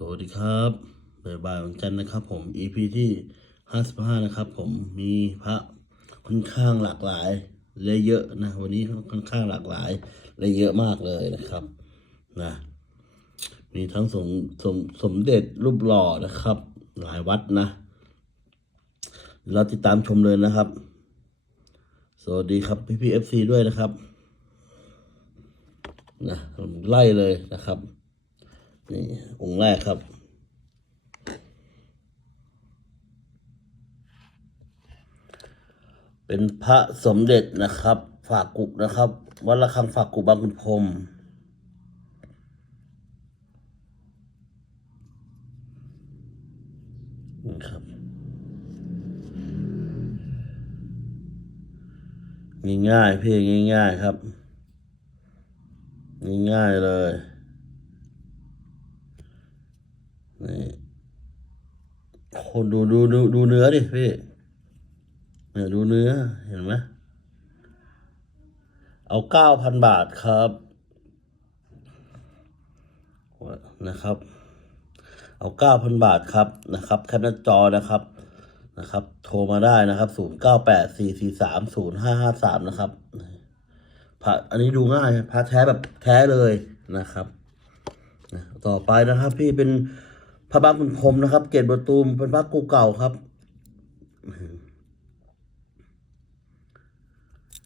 สวัสดีครับบ่ายๆวันจันทร์นะครับ ผม EP ที่ห้าสิบห้านะครับ ผมมีพระค่อนข้างหลากหลายและเยอะนะวันนี้ค่อนข้างหลากหลายและเยอะมากเลยนะครับนะมีทั้งสมสมสมเด็จรูปหล่อนะครับ หลายวัดนะ เราติดตามชมเลยนะครับ สวัสดีครับพี่พีเอฟซีด้วยนะครับนะไล่เลยนะครับ นี่องค์แรกครับเป็นพระสมเด็จนะครับ ฝากกุกนะครับ วัดระฆังฝากกุบางคุณพรมนะครับง่ายๆพี่ง่ายๆครับ ง่ายๆเลย นี่ คนดูดูดูดูเนื้อดิพี่เนี่ยดูเนื้อเห็นไหมเอาเก้าพันบาทครับนะครับ เอาเก้าพันบาทครับนะครับแคปหน้าจอนะครับนะครับ โทรมาได้นะครับศูนย์เก้าแปดสี่สี่สามศูนย์ห้าห้าสามนะครับพระอันนี้ดูง่ายพระแท้แบบแท้เลยนะครับ ต่อไปนะครับพี่เป็น พระบางขุนพรมนะครับ เกตประตูมเป็นพระกูเก่าครับ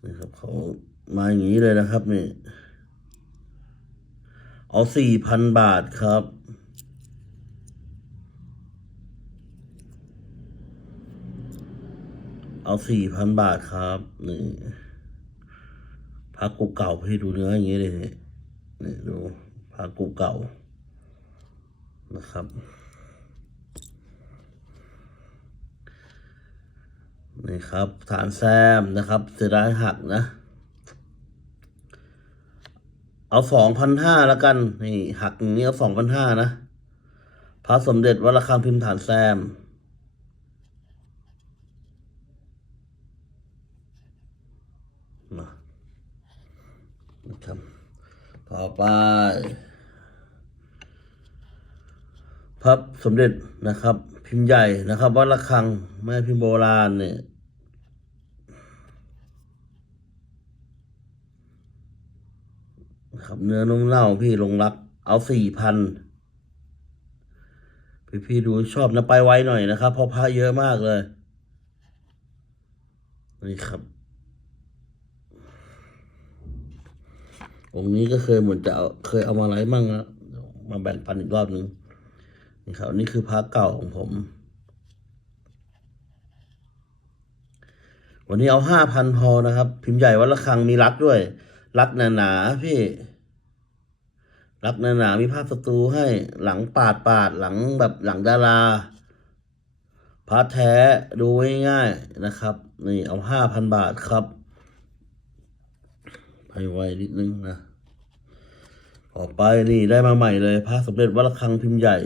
นี่ครับเขามาอย่างนี้เลยนะครับนี่เอาสี่พันบาทครับ เอาสี่พันบาทครับนี่พักกูเก่าให้ดูเนื้ออย่างนี้เลยนี่นี่ดูพักกูเก่า นะครับ นี่ครับ ฐานแซมนะครับเสียดายหักนะ เอาสองพันห้าแล้วกัน นี่ หักนี้เอาสองพันห้านะ พระสมเด็จวัดระฆังพิมพ์ฐานแซมมานะครับต่อไป พระสมเด็จนะครับ พิมพ์ใหญ่นะครับวัดระฆังแม่พิมพ์โบราณเนี่ยนะครับเนื้อนุ่มเน่าพี่ลงรัก เอาสี่พันพี่พี่ดูชอบนะไปไวหน่อยนะครับเพราะพระเยอะมากเลย นี่ครับ องค์นี้ก็เคยเหมือนจะเอาเคยเอามาไลฟ์มั่งแล้วมาแบ่งปันอีกรอบหนึ่ง นี่ครับนี่คือพระเก่าของผม วันนี้เอาห้าพันพอนะครับ พิมพ์ใหญ่วัดระฆังมีรักด้วย รักหนาๆพี่ รักหนาๆมีภาพสตูให้หลังปาดปาดๆหลังแบบหลังดาราพระแท้ดูง่ายๆนะครับ นี่เอาห้าพันบาทครับไปไวนิดนึงนะ ต่อไปนี่ได้มาใหม่เลยพระสมเด็จวัดระฆังพิมพ์ใหญ่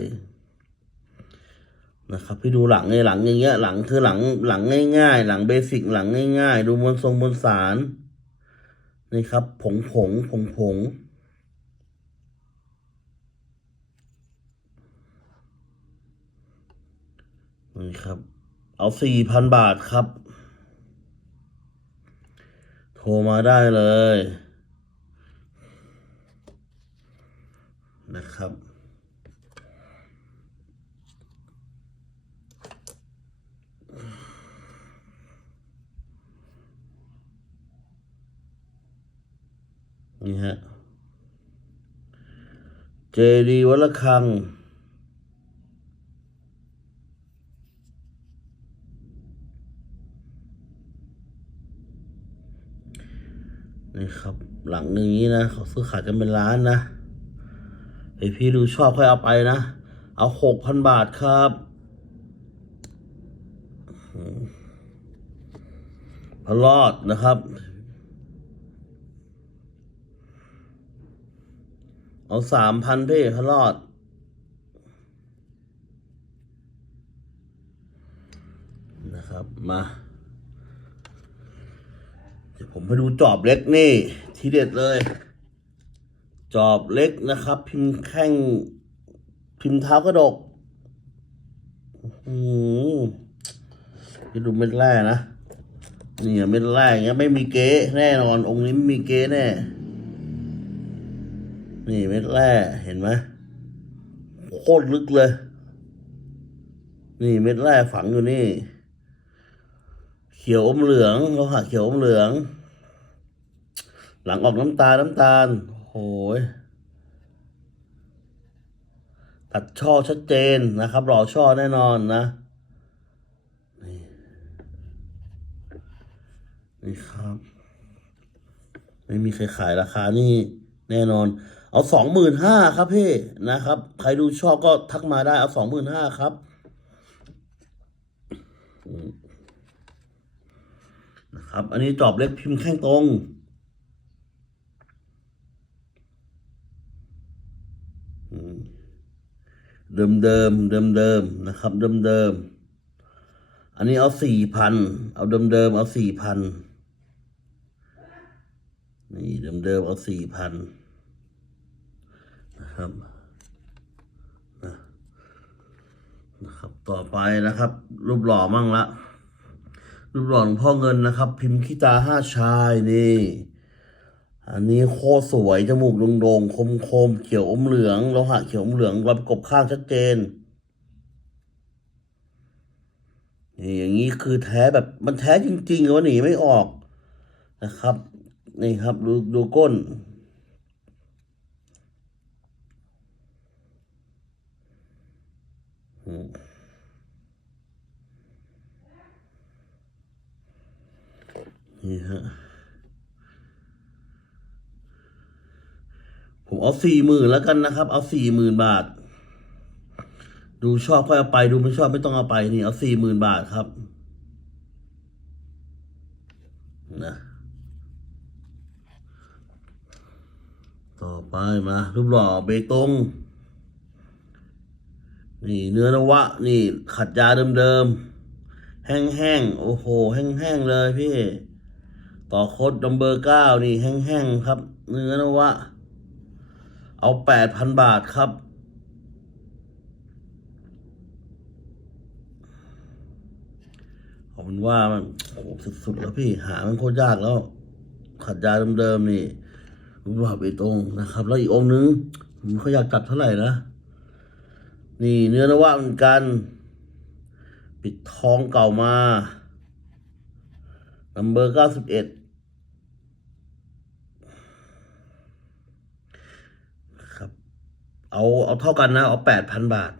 นะครับพี่ดูหลังไงหลังอย่างเงี้ยหลังคือหลังหลังง่ายๆ หลังเบสิกหลังง่ายๆ ดูมวลทรงมวลสารนี่ครับ ผงผงผงผงนี่ครับ เอาสี่พันบาทครับ โทรมาได้เลย นะครับ นี่ฮะ เจดีวัดระฆัง นี่ครับ หลังอย่างนี้นะเขาซื้อขายกันเป็นล้านนะไอพี่ดูชอบค่อยเอาไปนะ เอาหกพันบาทครับพระรอดนะครับ เอาสามพันพี่พระรอด นะครับมาเดี๋ยวผมไปดูจอบเล็กนี่ ทีเด็ดเลย จอบเล็กนะครับ พิมพ์แข้ง พิมพ์เท้ากระดกอืมจะดูเม็ดแร่นะนี่เม็ดแร่อย่างเงี้ยไม่มีเก๊แน่นอน องค์นี้ไม่มีเก๊แน่ นี่เม็ดแร่เห็นไหมโคตรลึกเลย นี่เม็ดแร่ฝังอยู่นี่ เขียวอมเหลืองโลหะเขียวอมเหลือง หลังออกน้ำตาลน้ำตาลโอ้ยตัดช่อชัดเจนนะครับหล่อช่อแน่นอนนะนี่นี่ครับ ไม่มีใครขายราคานี่แน่นอน เอาสองหมื่นห้าครับพี่นะครับ ใครดูชอบก็ทักมาได้เอาสองหมื่นห้าครับนะครับ อันนี้จอบเล็กพิมพ์แข้งตรงเดิมเดิมเดิมเดิมนะครับ เดิมเดิมอันนี้เอาสี่พันเอาเดิมเดิมเอาสี่พันนี่เดิมเดิมเอาสี่พัน นะครับนะนะครับ ต่อไปนะครับ รูปหล่อมั่งละ รูปหล่อหลวงพ่อเงินนะครับ พิมพ์ขี้ตาห้าชายนี่ อันนี้โคสวยจมูกโด่งๆคมๆเขียวอมเหลืองโลหะเขียวอมเหลืองรอยประกบข้างชัดเจนนี่อย่างนี้คือแท้แบบมันแท้จริงๆว่าหนีไม่ออกนะครับ นี่ครับดูดูก้น นี่ฮะ ผมเอาสี่หมื่นแล้วกันนะครับ เอาสี่หมื่นบาท ดูชอบก็เอาไป ดูไม่ชอบไม่ต้องเอาไปนี่ เอาสี่หมื่นบาทครับ นะ ต่อไปมารูปหล่อเบตง นี่เนื้อนวะ นี่ขัดยาเดิมๆ แห้งๆ โอ้โห แห้งๆ เลยพี่ ต่อโคดดัมเบอร์เก้านี่แห้งๆ ครับ เนื้อนวะ เอาแปดพันบาทครับเอาเป็นว่ามันโอ้โหสุดๆ แล้วพี่ หามันโคตรยากแล้ว ขัดยาเดิมๆ นี่รูปหล่อเบตงนะครับ แล้วอีกองนึง เขาอยากจัดเท่าไหร่นะ นี่เนื้อนวะเหมือนกัน ปิดทองเก่ามานัมเบอร์เก้าสิบเอ็ดครับ เอาเอาเท่ากันนะ เอาแปดพันบาท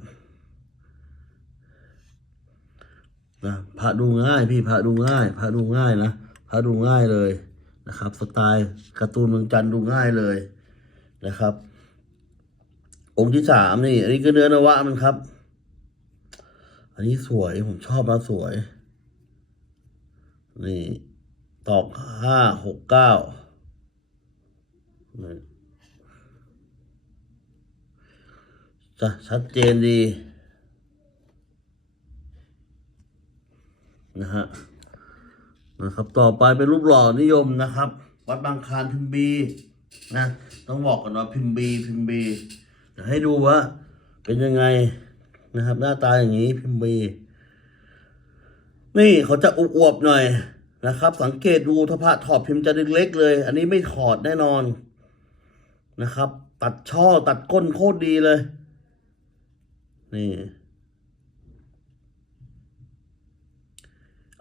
นะพระดูง่ายพี่พระดูง่ายพระดูง่ายนะพระดูง่ายเลยนะครับ สไตล์การ์ตูนเมืองจันดูง่ายเลยนะครับ องค์ที่สามนี่ อันนี้ก็เนื้อนวะมันครับ อันนี้สวยผมชอบนะสวย นี่ ตอกห้าหกเก้านี่จะชัดเจนดี นะฮะนะครับ ต่อไปเป็นรูปหล่อนิยมนะครับ วัดบางคานพิมพ์บีนะ ต้องบอกก่อนว่าพิมพ์บีพิมพ์บี ให้ดูว่าเป็นยังไงนะครับ หน้าตาอย่างนี้พิมพ์บีนี่เขาจะอวบๆหน่อยนะครับ สังเกตดูถ้าพะถอดพิมพ์จะเล็กๆเลย อันนี้ไม่ถอดแน่นอนนะครับ ตัดช่อตัดก้นโคตรดีเลย นี่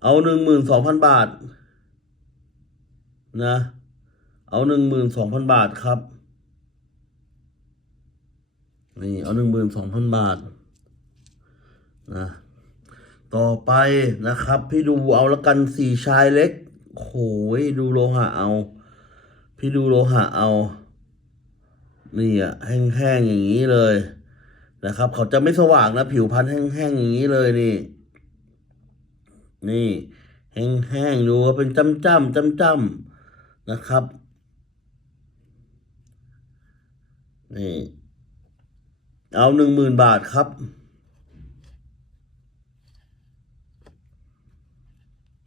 เอาหนึ่งหมื่นสองพันบาท นะ เอาหนึ่งหมื่นสองพันบาทครับ นี่เอาหนึ่งหมื่นสองพันบาทนะต่อไปนะครับ พี่ดูเอาละกันสี่ชายเล็กโหยดูโลหะเอา พี่ดูโลหะเอา นี่อะแห้งๆอย่างนี้เลยนะครับ เขาจะไม่สว่างนะ ผิวพันธุ์แห้งๆอย่างนี้เลยนี่ นี่ แห้งๆดูว่าเป็นจ้ำจ้ำจ้ำจ้ำๆนะครับ นี่ เอาหนึ่งหมื่นบาทครับ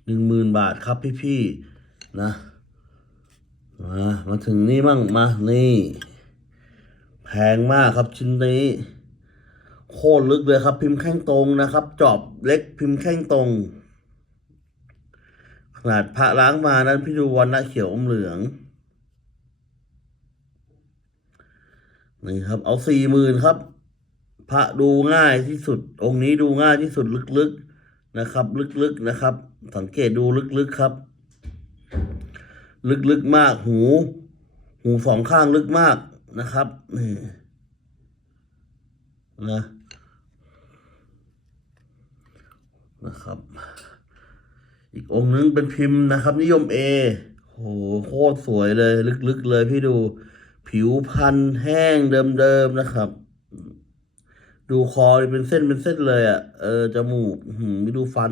หนึ่งหมื่นบาทครับพี่ๆนะมามาถึงนี่มั่งมา นี่ แพงมากครับชิ้นนี้ โคตรลึกเลยครับ พิมพ์แข้งตรงนะครับ จอบเล็กพิมพ์แข้งตรง ขนาดพระล้างมานั้นพี่ดูวันละเขียวอมเหลืองนี่ครับ เอาสี่หมื่นครับ พระดูง่ายที่สุด องค์นี้ดูง่ายที่สุดลึกๆนะครับ ลึกๆนะครับ สังเกตดูลึกๆครับ ลึกๆมากหู หูสองข้างลึกมากนะครับนี่นะนะครับ อีกองค์นึงเป็นพิมพ์นะครับ นิยมเอโหโคตรสวยเลย ลึกๆเลยพี่ดู ผิวพันธุ์แห้งเดิมๆนะครับ ดูคอเป็นเส้นเป็นเส้นเลยอะ่ะ เออจมูกหืมไปดูฟัน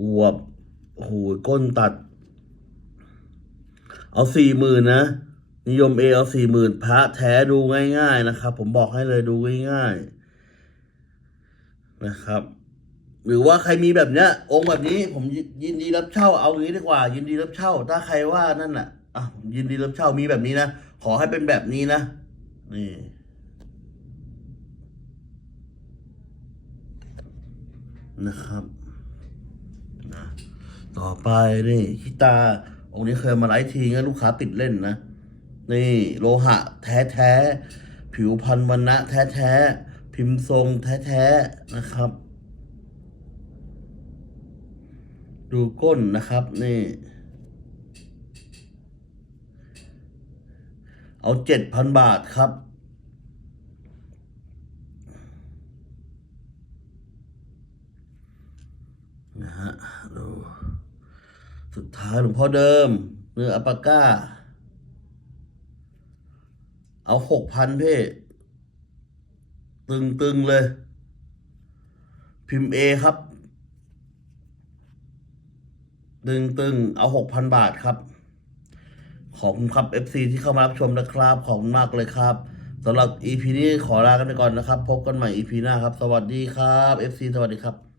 อวบโอ้โหก้นตัด เอาสี่หมื่นนะ นิยมเอเอาสี่หมื่นพระแท้ดูง่าย ๆ นะครับ ผมบอกให้เลยดูง่ายๆนะครับ หรือว่าใครมีแบบเนี้ย องค์แบบนี้ ผมยินดีรับเช่า เอาอย่างนี้ดีกว่า ยินดีรับเช่า ถ้าใครว่านั่นน่ะอะผมยินดีรับเช่ามีแบบนี้นะ ขอให้เป็นแบบนี้นะ นี่ นะครับนะต่อไปนี่คิตา องค์นี้เคยมาไลฟ์ทีงั้นลูกค้าติดเล่นนะ นี่ โลหะ แท้แท้ผิวพันธุ์วันนะแท้แท้พิมพ์ทรงแท้แท้นะครับ ดูก้นนะครับนี่ เอาเจ็ดพันบาทครับ นะฮะดู สุดท้ายหลวงพ่อเดิมเนื้ออัปปาก้า เอาหกพันพี่ตึงๆเลย พิมพ์เอครับ ตึงๆ เอาหกพันบาทครับ ขอบคุณครับ FC ที่เข้ามารับชมนะครับ ขอบคุณมากเลยครับสำหรับ EP นี้ขอลากันไปก่อนนะครับ พบกันใหม่ EP หน้าครับ สวัสดีครับ FC สวัสดีครับ